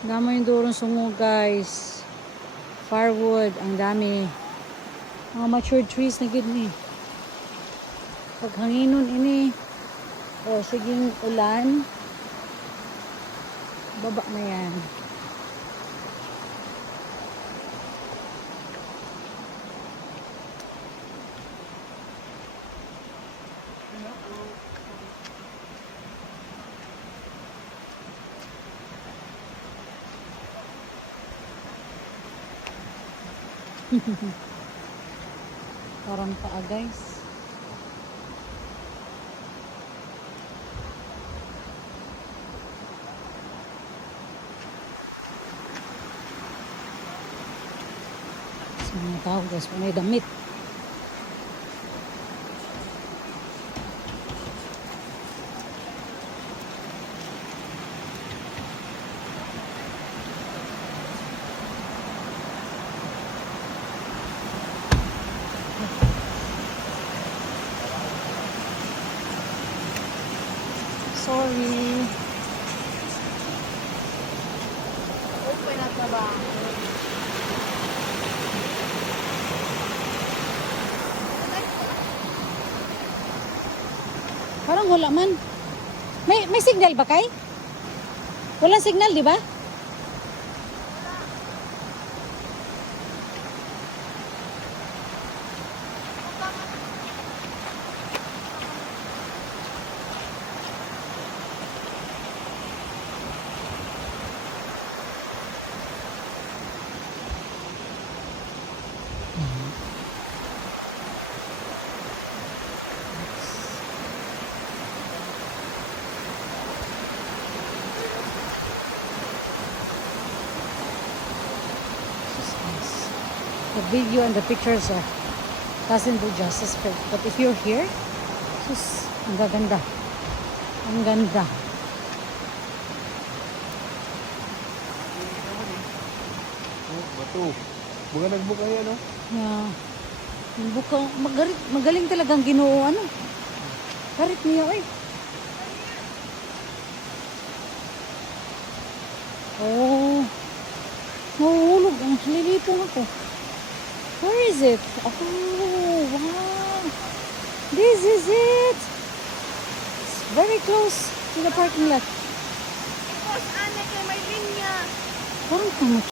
Dami yung durong sungo, guys. Firewood, ang dami. Mga matured trees na gid ni. Pag hanginon ini, o siging ulan, baba na yan. Parang paa, guys. Sa mga tao, guys, may damit. Sorry. Open at na ba? Parang wala man. May signal ba kay? Walang signal, di ba? The video and the pictures doesn't do justice, but if you're here, sus, ang gaganda. Ang ganda. Oh, bato. Mga nagbuka yan, no? Yeah. Yung buka, magaling talagang Ginoo, ano? Karit niya, oy. Oh. Mahulog. Ang lilipong ako. Where is it? Oh, wow. This is it. It's very close to the parking lot. Boss, ane kay may linya. Parang